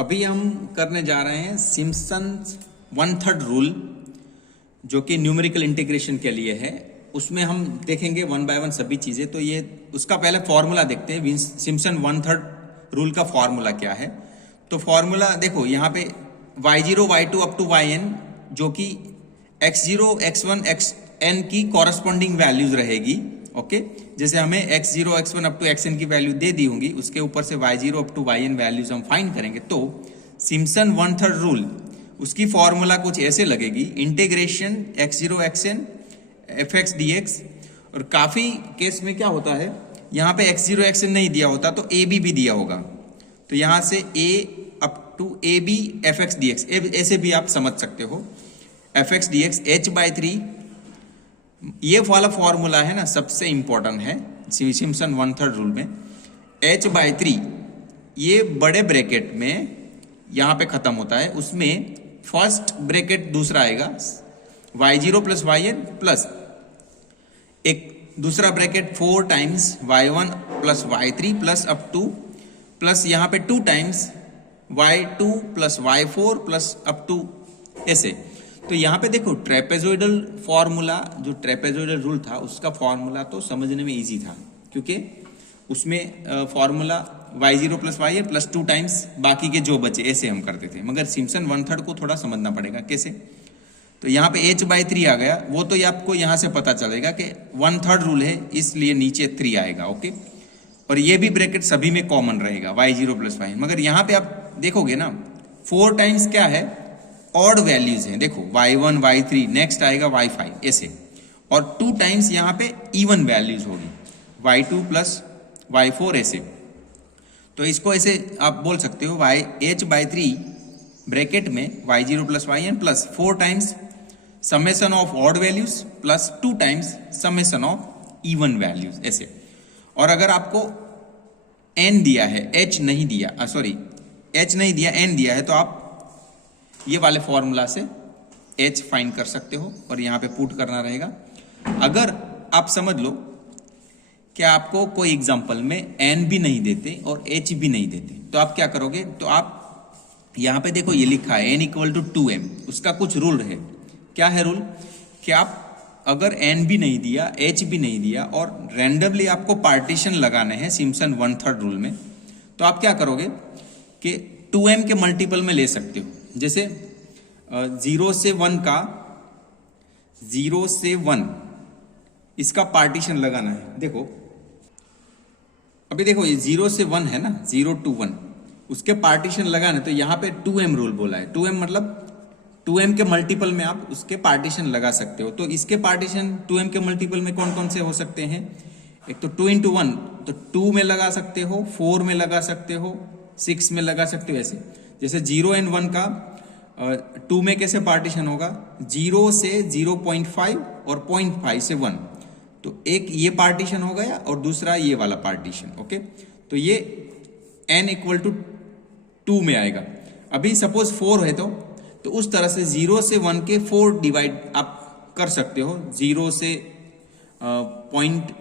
अभी हम करने जा रहे हैं सिम्पसन 1/3 रूल, जो कि न्यूमेरिकल इंटीग्रेशन के लिए है। उसमें हम देखेंगे वन बाय वन सभी चीजें। तो ये उसका पहले फॉर्मूला देखते हैं, सिम्पसन 1/3 रूल का फॉर्मूला क्या है। तो फॉर्मूला देखो, यहाँ पे y0 y2 up to yn, जो कि x0 x1 xn की कॉरस्पॉन्डिंग वैल्यूज रहेगी। ओके, जैसे हमें x0 x1 up to xn की वैल्यू दे दी होंगी, उसके ऊपर से y0 up to yn values हम फाइंड करेंगे। तो सिम्पसन 1/3 रूल, उसकी फॉर्मूला कुछ ऐसे लगेगी, integration x0 xn fx dx। और काफी केस में क्या होता है, यहाँ पे x0 xn नहीं दिया होता तो ab भी दिया होगा, तो यहां से a up to ab fx dx, ऐसे भी आप समझ सकते हो। fx dx h/3, ये वाला फॉर्मूला है ना, सबसे इंपॉर्टेंट है सिम्पसन 1/3 रूल में। h/3 ये बड़े ब्रैकेट में यहां पे खत्म होता है, उसमें फर्स्ट ब्रैकेट दूसरा आएगा y0 प्लस yn प्लस एक दूसरा bracket 4 times y1 plus y3 plus up to plus यहां पे 2 times y2 plus y4 plus up to, ऐसे। तो यहां पे देखो ट्रेपेजोइडल फॉर्मूला, जो ट्रेपेजोइडल रूल था उसका फॉर्मूला तो समझने में इजी था, क्योंकि उसमें formula y0 plus yn plus 2 times बाकी के जो बचे, ऐसे हम करते थे। मगर सिम्पसन 1/3 को थोड़ा समझना पड़ेगा कैसे। तो यहाँ पे h/3 आ गया, वो तो आपको यहाँ से पता चलेगा कि 1/3 रूल है, इसलिए नीचे 3 आएगा। ओके, और ये भी ब्रैकेट सभी में कॉमन रहेगा y0 प्लस yn। मगर यहाँ पे आप देखोगे ना, 4 टाइम्स क्या है, ऑड वैल्यूज हैं। देखो y1 y3, नेक्स्ट आएगा y5, ऐसे। और 2 टाइम्स यहाँ पे इवन वैल्यूज होगी, y2 प्लस y4, ऐसे। तो इसको ऐसे आप बोल सकते हो, h/3 ब्रैकेट में y0 plus yn plus 4 times summation of odd values plus 2 times summation of even values, ऐसे। और अगर आपको n दिया है, h नहीं दिया, h नहीं दिया, n दिया है, तो आप ये वाले फॉर्मूला से h फाइंड कर सकते हो और यहाँ पे पुट करना रहेगा। अगर आप समझ लो कि आपको कोई एग्जांपल में n भी नहीं देते और h भी नहीं देते, तो आप क्या करोगे, तो आप यहाँ पे देखो ये लिखा है n इक्वल टू 2m, उसका कुछ रूल है। क्या है रूल, कि आप अगर n भी नहीं दिया, h भी नहीं दिया और रैंडमली आपको पार्टीशन लगाने हैं सिम्पसन 1/3 रूल में, तो आप क्या करोगे कि 2m के मल्टीपल में ले सकते हो। जैसे 0 से 1 का, 0 से 1 इसका पार्टीशन लगाना है। देखो अभी देखो ये 0 से 1 है ना, 0 to 1, उसके पार्टीशन लगाना है। तो यहाँ पे 2m रूल बोला है। 2m मतलब 2m के मल्टीपल में आप उसके पार्टीशन लगा सकते हो। तो इसके पार्टीशन 2m के मल्टीपल में कौन कौन से हो सकते हैं, एक तो 2 into 1, तो 2 में लगा सकते हो, 4 में लगा सकते हो, 6 में लगा सकते हो, ऐसे। जैसे 0 and 1 का 2 में कैसे पार्टीशन होगा, 0 से 0.5 और 0.5 से 1, तो एक ये पार्टीशन हो गया और दूसरा ये वाला पार्टीशन। ओके, तो ये n इक्वल टू 2 में आएगा। अभी सपोज 4 है, तो उस तरह से 0 से 1 के 4 डिवाइड आप कर सकते हो, 0 से पॉइंट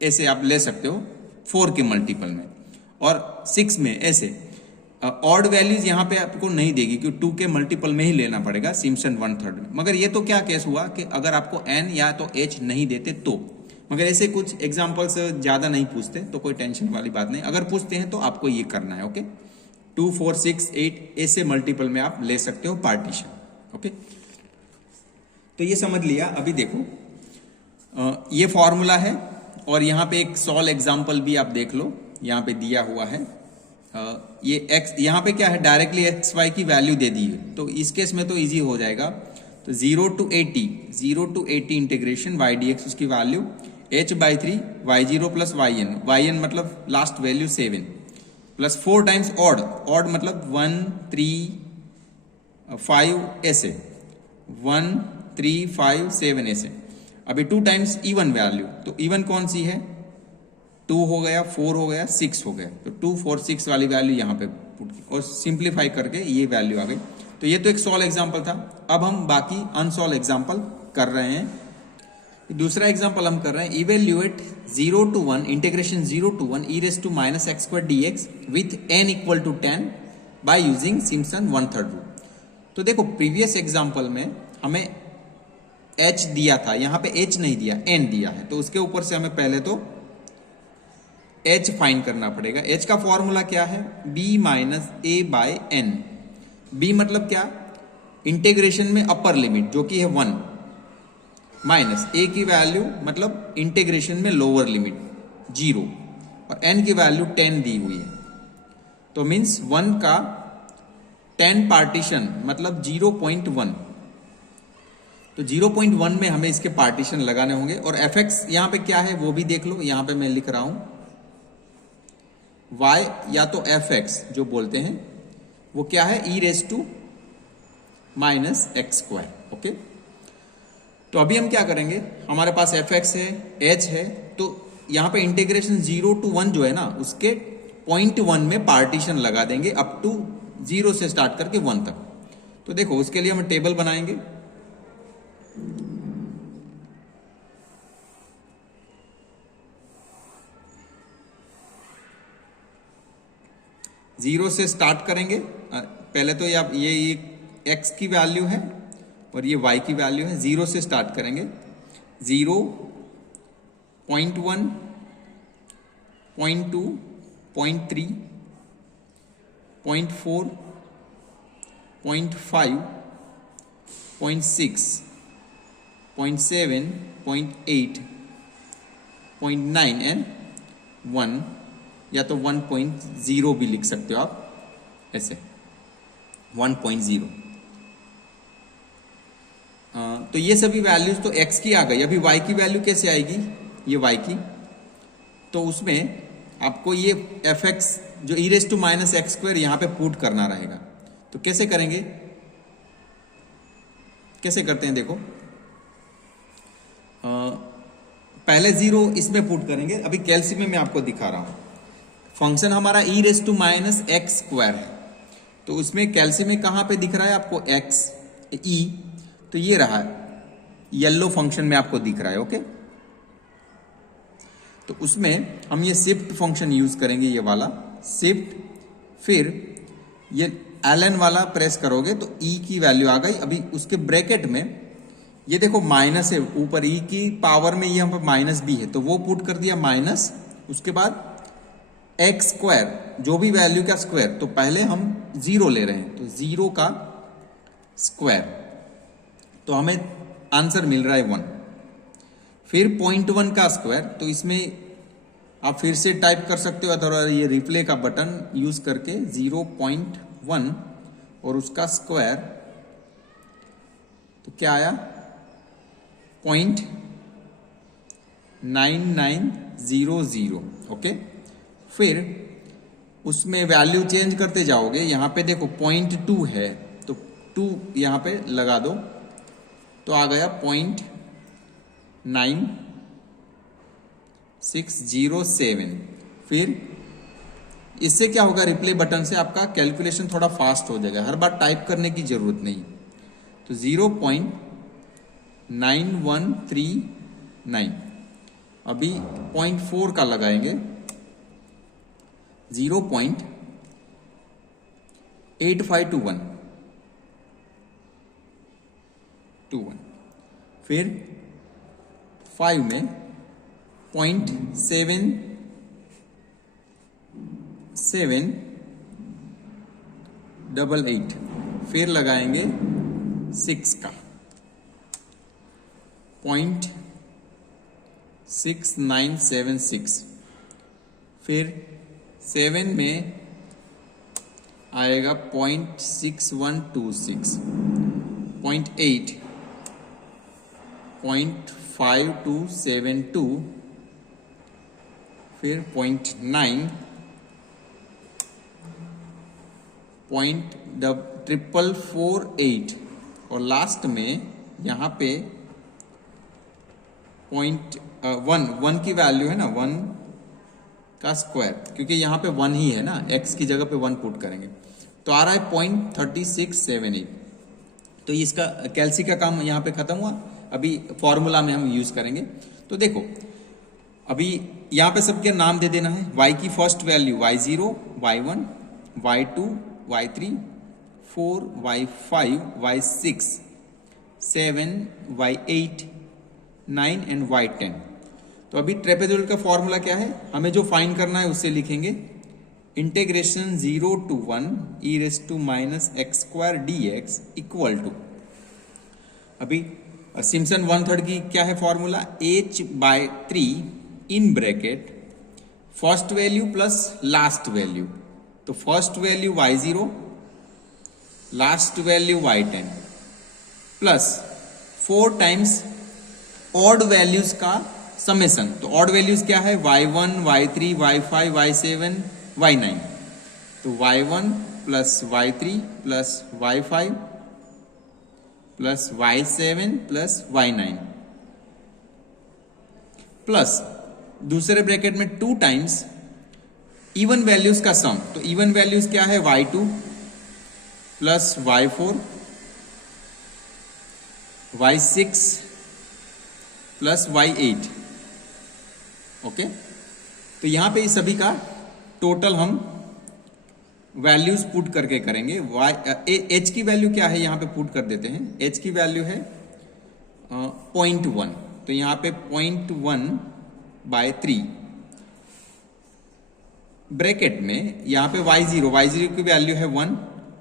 ऐसे आप ले सकते हो 4 के मल्टीपल में, और 6 में ऐसे। ऑड वैल्यूज यहाँ पे आपको नहीं देगी, क्योंकि 2 के मल्टीपल में ही लेना पड़ेगा सिम्पसन 1/3 में। मगर ये तो क्या केस हुआ कि अगर आपको n या तो h नहीं देते तो, मगर ऐसे कुछ एग्जांपल्स ज्यादा नहीं पूछते तो कोई टेंशन वाली बात नहीं। अगर पूछते हैं तो आपको ये करना है। ओके, 2 4 6 8 ऐसे मल्टीपल में आप ले सकते हो पार्टीशन। ओके, तो ये समझ लिया। अभी देखो ये फॉर्मूला है, और यहाँ पे एक सॉल्व एग्जाम्पल भी आप देख लो, यहाँ पे दिया हुआ है। ये x, यहाँ पे क्या है, डायरेक्टली एक्स वाई की वैल्यू दे दी है, तो इस केस में तो इजी हो जाएगा। तो 0 to 80 इंटीग्रेशन y dx, उसकी value h/3 y0 plus yn मतलब last value 7 plus 4 times odd मतलब 1 3 5, ऐसे 1 3 5 7, ऐसे। अभी 2 टाइम्स इवन वैल्यू, तो इवन कौन सी है, 2 हो गया, 4 हो गया, 6 हो गया, तो 2 4 6 वाली वैल्यू यहाँ पे पुट की और सिंप्लीफाई करके ये वैल्यू आ गई। तो ये तो एक सॉल्व एग्जांपल था। अब हम बाकी अनसॉल्व एग्जांपल कर रहे हैं। दूसरा एग्जांपल हम कर रहे हैं, evaluate 0 to 1 integration 0 to 1 e raised to minus x square dx with n equal to 10 by using Simpson 1/3 rule. तो देखो प्रीवियस एग्जांपल में हमें h दिया था, यहां पे h नहीं दिया, n दिया है, तो उसके ऊपर से हमें पहले तो h फाइंड करना पड़ेगा। h का फॉर्मूला क्या है? b माइनस ए बाय n। b मतलब क्या? इंटीग्रेशन में अपर लिमिट जो कि है 1 माइनस a की वैल्यू मतलब इंटीग्रेशन में लोअर लिमिट 0 और n की वैल्यू 10 दी हुई है। तो मीन्स 1 का 10 पार्टीशन मतलब 0.1। तो 0.1 में हमें इसके पार्टीशन लगाने होंगे। और fx यहां पे क्या है वो भी देख लो, यहां पे मैं लिख रहा हूं y या तो fx जो बोलते हैं वो क्या है? e raise to minus x square. Okay, तो अभी हम क्या करेंगे, हमारे पास fx है, h है, तो यहां पे इंटीग्रेशन 0 to 1 जो है ना उसके 0.1 में पार्टीशन लगा देंगे अप टू 0 से स्टार्ट करके 1 तक। तो देखो उसके लिए हम टेबल बनाएंगे। जीरो से स्टार्ट करेंगे। पहले तो ये x की वैल्यू है और ये y की वैल्यू है। 0 से स्टार्ट करेंगे। 0, 0.1, 0.2, 0.3, 0.4, 0.5, 0.6, 0.7, 0.8, 0.9 एंड 1 या तो 1.0 भी लिख सकते हो आप ऐसे 1.0। तो ये सभी वैल्यूज तो x की आ गई। अभी y की वैल्यू कैसे आएगी? ये y की, तो उसमें आपको ये fx जो e raise to minus x square यहां पे पुट करना रहेगा। तो कैसे करेंगे? कैसे करते हैं देखो, पहले 0 इसमें पुट करेंगे। अभी कैलसी में मैं आपको दिखा रहा हूं। फंक्शन हमारा e raise to minus x square है, तो उसमें कैलसी में कहां पे दिख रहा है आपको? x e, तो ये रहा येलो फंक्शन में आपको दिख रहा है। ओके, तो उसमें हम ये शिफ्ट फंक्शन यूज करेंगे, ये वाला शिफ्ट, फिर ये ln वाला प्रेस करोगे तो e की वैल्यू आ गई। अभी उसके ब्रैकेट में ये देखो माइनस है ऊपर, e की पावर में ये हम माइनस भी है तो वो पुट कर दिया माइनस। उसके बाद एक्स स्क्वायर जो भी वैल्यू का स्क्वायर, तो पहले हम 0 ले रहे हैं तो 0 का स्क्वायर, तो हमें आंसर मिल रहा है 1। फिर 0.1 का स्क्वायर, तो इसमें आप फिर से टाइप कर सकते हो अथवा ये रिप्ले का बटन यूज करके 0.1 और उसका स्क्वायर, तो क्या आया? 0.9900। ओके, फिर उसमें वैल्यू चेंज करते जाओगे। यहां पे देखो 0.2 है तो 2 यहां पे लगा दो तो आ गया 0.9607। फिर इससे क्या होगा? रिप्ले बटन से आपका कैलकुलेशन थोड़ा फास्ट हो जाएगा, हर बार टाइप करने की जरूरत नहीं। तो 0.9139। अभी 0.4 का लगाएंगे, 0.8521। फिर 5 में 0.7788। फिर लगाएंगे 6 का 0.6976। फिर 7 में आएगा 0.6126, 0.8, 0.5272, फिर 0.9, 0.448 और लास्ट में यहां पे 0.1 की वैल्यू है ना, 1 का स्क्वायर, क्योंकि यहां पे 1 ही है ना, x की जगह पे 1 पुट करेंगे तो आ रहा है 0.3678। तो इसका कैलसी का काम यहां पे खत्म हुआ। अभी फॉर्मूला में हम यूज करेंगे। तो देखो अभी यहां पे सबके नाम दे देना है। y की first value y0, y1, y2, y3, 4 y5 y6 7 y8 9 and y10। तो अभी ट्रेपेजोइडल का फॉर्मूला क्या है, हमें जो फाइंड करना है उससे लिखेंगे integration 0 to 1 e raise to minus x square dx equal to, अभी सिम्पसन 1/3 की क्या है formula, h/3 in bracket first value plus last value. तो first value y0, last value y10 plus 4 times odd values का summation. तो odd values क्या है, y1 y3 y5 y7 y9। तो y1 plus y3 plus y5 plus y7 plus y9 plus दूसरे bracket में 2 times even values का सम। तो even values क्या है, y2 plus y4 y6 plus y8। Okay, तो यहां पे इस सभी का टोटल हम वैल्यूज पुट करके करेंगे। h की वैल्यू क्या है, यहां पे पुट कर देते हैं। h की वैल्यू है 0.1, तो यहां पे 0.1/3 ब्रैकेट में यहां पे y0 की वैल्यू है 1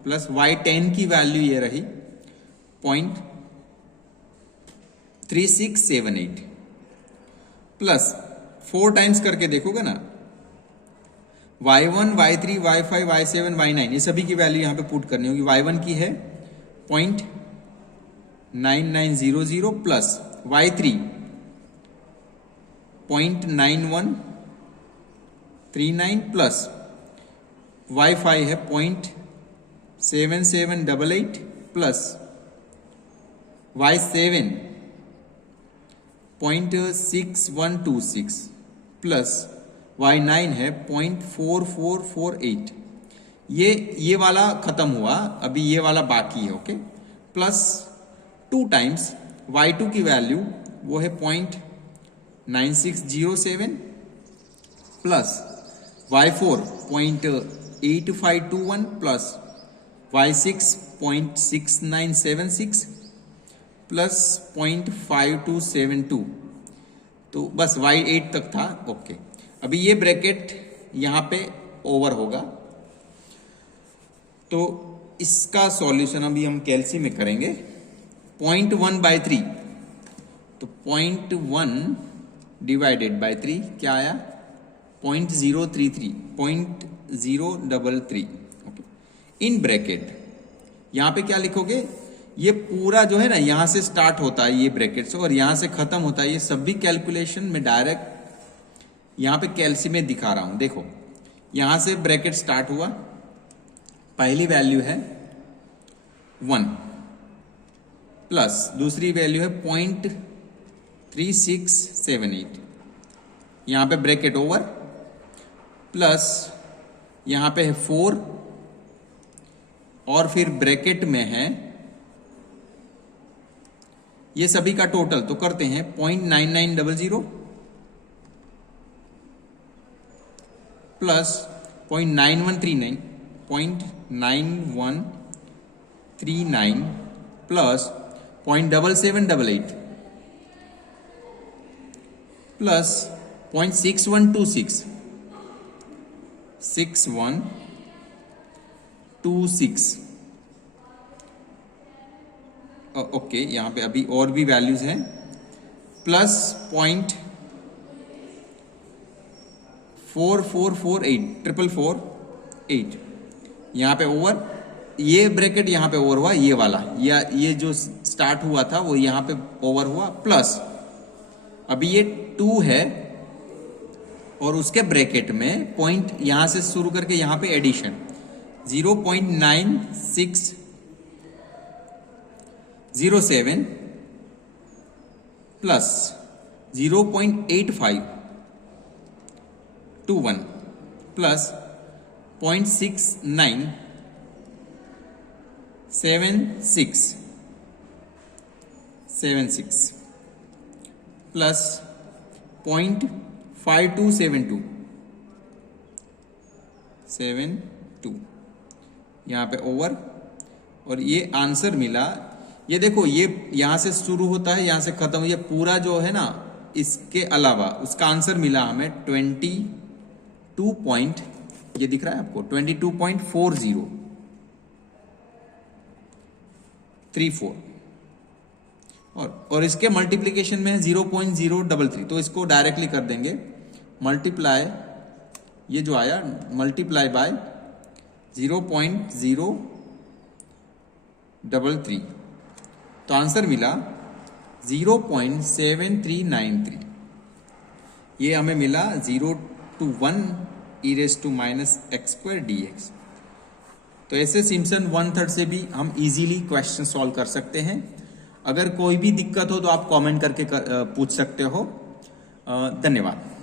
प्लस y10 की वैल्यू ये रही 0.3678 प्लस 4 टाइम्स करके देखोगे ना, y1 y3 y5 y7 y9 ये सभी की वैल्यू यहां पे पुट करनी होगी। y1 की है 0.9900 प्लस y3 0.9139 प्लस y5 है 0.7788 प्लस y7 0.6126 प्लस y9 है 0.4448। ये वाला खत्म हुआ, अभी ये वाला बाकी है। ओके, प्लस 2 टाइम्स y2 की वैल्यू वो है 0.9607 plus y4 0.8521 plus y6 0.6976 plus 0.5272। तो बस y8 तक था। ओके, अभी ये ब्रैकेट यहां पे ओवर होगा, तो इसका सॉल्यूशन अभी हम कैलसी में करेंगे। 0.1/3, तो 0.1 डिवाइडेड बाय 3 क्या आया, 0.033। ओके, इन ब्रैकेट यहां पे क्या लिखोगे, ये पूरा जो है ना यहां से स्टार्ट होता है ये ब्रैकेट से और यहां से खत्म होता है। ये सभी कैलकुलेशन में डायरेक्ट यहां पे कैलसी में दिखा रहा हूं। देखो, यहां से ब्रैकेट स्टार्ट हुआ, पहली वैल्यू है 1 प्लस दूसरी वैल्यू है 0.3678, यहां पे ब्रैकेट ओवर प्लस यहां पे है 4 और फिर ब्रैकेट में है ये सभी का टोटल। तो करते हैं 0.9900 प्लस 0.9139 0.9139 प्लस 0.7788 प्लस 0.6126 6126। ओके, यहां पे अभी और भी वैल्यूज हैं, प्लस 0.4448 यहां पे ओवर, ये ब्रैकेट यहां पे ओवर हुआ, ये वाला ये जो स्टार्ट हुआ था वो यहां पे ओवर हुआ, प्लस अभी ये 2 है और उसके ब्रैकेट में पॉइंट यहां से शुरू करके यहां पे एडिशन 0.9607 प्लस 0.8521 प्लस 0.6976 प्लस 0.5272 यहाँ पे ओवर, और ये आंसर मिला। ये देखो, ये यहाँ से शुरू होता है, यहाँ से खत्म, ये पूरा जो है ना, इसके अलावा उसका आंसर मिला हमें 22 पॉइंट, ये दिख रहा है आपको 22.4034, और इसके मल्टीप्लिकेशन में है 0.033, तो इसको डायरेक्टली कर देंगे मल्टीप्लाई, ये जो आया मल्टीप्लाई बाय 0.033, तो आंसर मिला 0.7393। ये हमें मिला 0 to 1 e raised to minus x square dx। तो ऐसे सिम्पसन 1/3 से भी हम इजीली क्वेश्चन सॉल्व कर सकते हैं। अगर कोई भी दिक्कत हो तो आप कमेंट करके पूछ सकते हो। धन्यवाद।